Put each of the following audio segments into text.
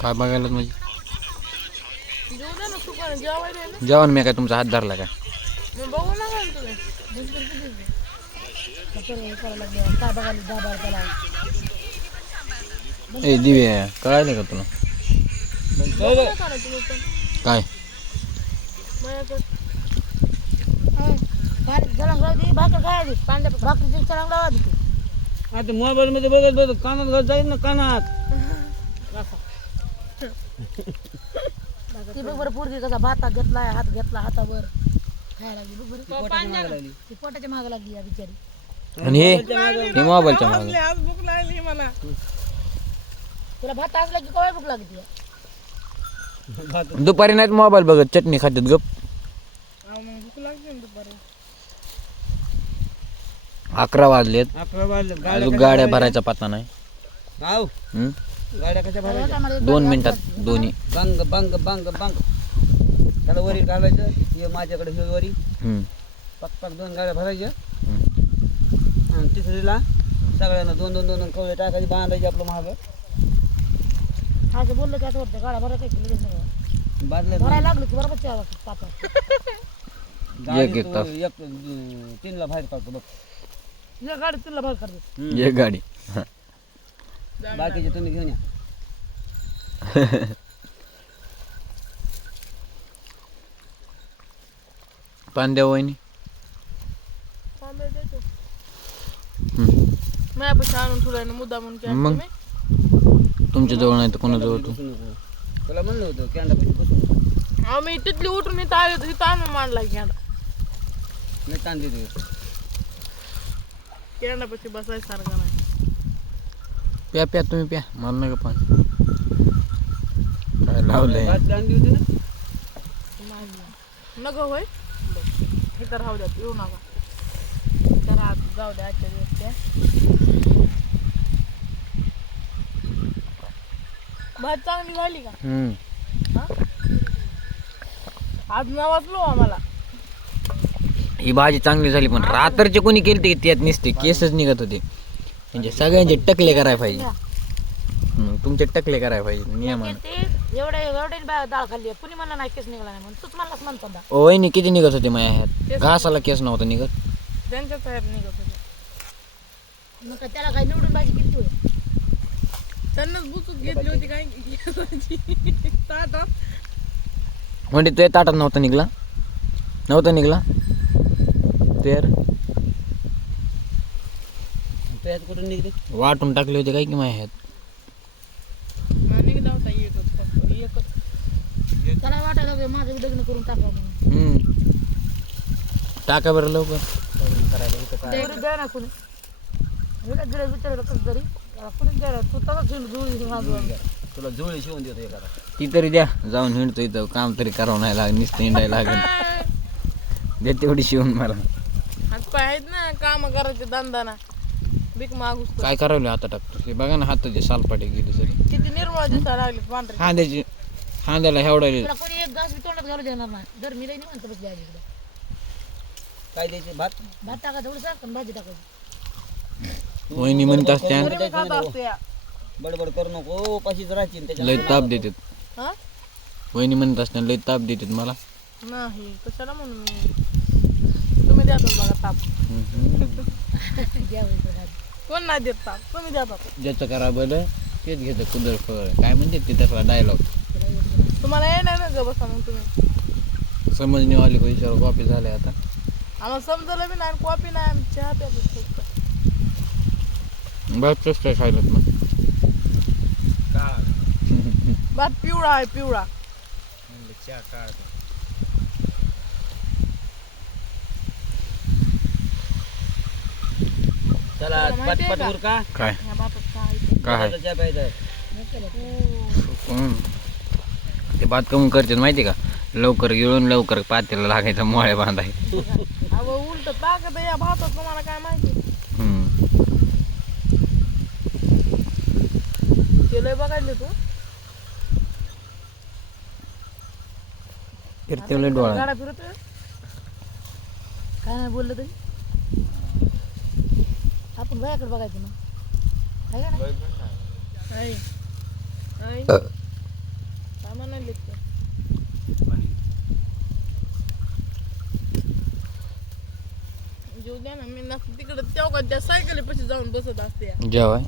काय बघायला म्हणजे जेवण मी काय तुमचा हात धरला काय ए दिव्या कळायलं का तुला काय आता मोबाईल मध्ये बघत बघत कानात घाल जाईल ना कानात ती बघ बरं पोरगी कसा भाता घेतलाय हात घेतला हातावर खायला लागली बघ बरं ती पोटाच्या मागे लागली या बिचारी आणि हे मोबाईलच्या मागे आज भूक लागली मला तुला भात असला की काय भूक लागते दुपारी नाहीत मोबाईल बघत चटणी खात्यात गप मग भूक लागते ना दुपारी 11 वाजलेत 11 वाजले अजून गाड्या भरायचा पत्ता नाही आव गाड्या कशा भरायच्या 2 मिनिटात दोन्ही बंग बंग बंग बंग त्याला वरी घालायचं हे माझ्याकडे हे वरी पक पक 2 गाड्या भरायच्या आणि तिसरीला सगळ्यांना 2 कवळे टाकायचे बांधायचे आपलं महाग असं बोललं की असं वाटतं गाड्या भरायचं की लगेच सगळं बांधले भरायला लागलं की बरोबर चहा पापा एक तास. 3ला बाहेर काढतो बघ या गाडी तुला बाहेर करतो एक गाडी बाकीचे तुम्ही घेऊन या पान द्या वहिनी माझ्यापाशी आणून ठेवलाय ना मुद्दा म्हणून की मग तुमच्या जवळ नाही तर कोणाजवळ तू बसू नको तुला म्हणलं होतं कॅन्डापाशी बसू नको मी तिथली उठून इथं आले तर इथं आणून मांडला कॅन्डा मी ताण देतो कॅन्डापाशी बसायसारखा नाही प्या प्या तुम्ही प्या मला नका पान काय लावलंय भात आणली होती ना नको होय इथं राहू द्या येऊ नका तर आज जाऊ द्या आजच्या दिवस त्या भात चांगली झाली का आज न वाचलो आम्हाला ही भाजी चांगली झाली पण रात्रचे कोणी केली त्यात नुसते केसच निघत होते म्हणजे सगळ्यांचे टकले करायला पाहिजे तुमचे टकले करायला पाहिजे नियमानं एवढे डाळ खाल्ली कुणी मला नाही केस निघाला नाही म्हणून तूच मलाच म्हणतो ना ओ वहिनी किती निघत होते माझ्या ह्यात घासाला केस नव्हता निघत त्यांच्या तयार निघत होते मग काय त्याला काय निवडून भाजी केली होय त्यांनाच बुचूक घेतली होती काय ताटात म्हणजे तुझ्या ताटात नव्हता निघला निघला तर त्यात कुठून निघले वाटून टाकले होते काय की माझ्या ह्यात निघला होता एकच फक्त एकच त्याला वाटायला लागलं माझं लग्न करून टाकावं म्हणून टाका बरं लवकर करायला इथं काय तरी द्या ना कुणी विचारलं कसं तरी कुणी द्या तू तसंच जुळी तुला जुळे शिवून देतो एखादा ती तरी द्या जाऊन हिंडतो इथं काम तरी करावं नाही लागेल नुसतं हिंडायला लागेल दे तेवढी शिवून मला हातपाय आहेत ना काम करायचे धंदाना भीक मागूस तर. काय करावं आता टाकतो हे बघा ना हाताचे सालपाटे गेली सरी किती निर्मळ दिसायला लागले पांढरे खांद्याला हेवडायले तुला कोणी एक घास बी तोंडात घालू देणार नाही दर मी लई म्हणतो बस द्यायची इकडे काय द्यायचे भात भात टाकायचं थोडं सारखं भाजी टाकायची वहिनी म्हणत असत्या तरी मी खात असते या. बडबड करू नको पाशीच राहतील त्याच्या लय ताप देतात हा? वहिनी म्हणत असत्या लय ताप देतात मला नाही कशाला म्हणून मी तुम्ही द्यातात बघा ताप द्यावं इकडे भाजी कोण नाही देत ताप तुम्ही द्यातात ज्याचं करा बरं तेच घेतं कुदळ फळ काय म्हणते ते तसला डायलॉग तुम्हाला येणार ना ग बसा मग तुम्ही समजणेवाले पैशावर कॉपी झाले आता आम्हाला समजलं बी नाही कॉफी नाही आम्ही चहा प्यायचं फक्त बरंच काय खायला मग भात पिवळा आहे पिवळा चला माहिती आहे पटपट का? उरका काय ह्या भातात काय काय चहा प्यायचा आहे. ते भात कमी करतात माहिती का लवकर गिळून लवकर पातेला लागायचा मोळ्या बांधाय अहो उलट ताकद आहे या भातात तुम्हाला काय माहिती ते लय बघायले तू फिरते लय डोळा गाडा फिरतोय काय नाही बोललं तरी आपण बायाकडे बघायचं ना आहे का नाही नाही. आई, काय म्हणाले ते? जेवू द्या ना, मी ना तिकडे तेव्हा त्या सायकलीपाशी जाऊन बसत असते. जेवाय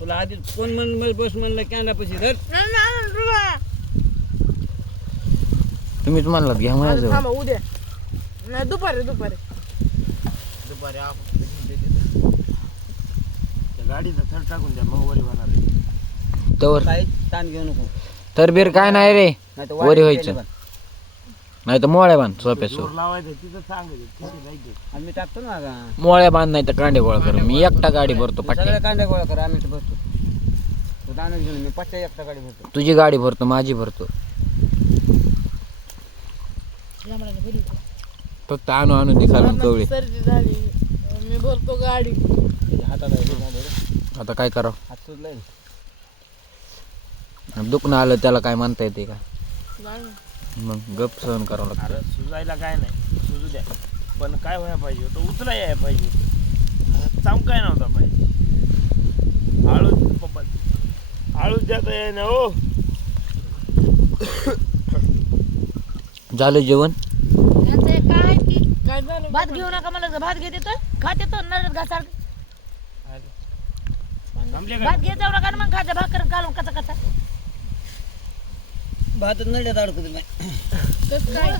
तुला आधी कोण म्हण बस म्हणलं कॅन्डापाशी धर. नाही, नाही, तुला. तुम्हीच म्हणलात घ्या माझ्या आता जवळ. थांबा, उद्या नाही, दुपारी दुपारी गाडीचा थर टाकून द्या मग वरी होणार आहे. तवर काही ताण घेऊ नको. तरबीर काय नाही रे, नाही तर वरी व्हायचं. नाही तर मोळ्या बांध सोप्या जोर लावायचं तिथं सांगायचं किती जायचं. आणि मी टाकतो ना मागा. मोळ्या बांध नाही तर कांडे गोळा कर. मी एकटा गाडी भरतो सगळ्या पाट्या. कांद्या गोळा कर, आम्ही तर भरतो. तो दाणं घेऊन मी 5 एकटा गाडी भरतो. तुझी गाडी भरतो, माझी भरतो. लांबडाने बोलू का? फक्त आणू आणू दे खालून कवळे. सर्दी झाली, मी भरतो गाडी. त्याच्या हातात आहे, हे झालं. आता काय करावं? हात सुजलाय. दुखणं आलं त्याला काय म्हणता येते का? नाही. मग गप सहन करावं लागतं. अरे सुजायला काय नाही, सुजू द्या. पण काय व्हायला पाहिजे तो उचला यायला पाहिजे. चमकाय नव्हता पाहिजे. आळूच पप्पा आळूच द्याता याय ना हो. झालं जेवण? यांचं एक काय आहे की काय झालं? भात घेऊ नका मला, भात घेते तर खाते तर नरड घासा. थांबले भात घे जाऊ नका आणि मग खायचं भाकर घालून कचा कचा. भातच नड्यात अडकत नाही. कसं काय?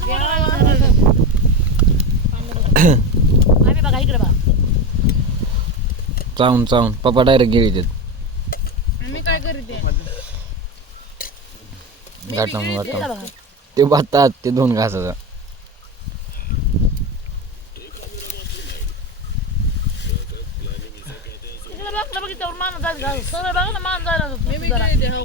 आम्ही बघा इकडे बघा. चावून चावून पप्पा डायरेक्ट गेली देत. मी काय करते? गाठा इकडे बघा. ते भातात ते 2 घासाचा. तिकडे बघलं बघितल्यावर मान जायला सरळ बघा ना मान जायला मी करते हो.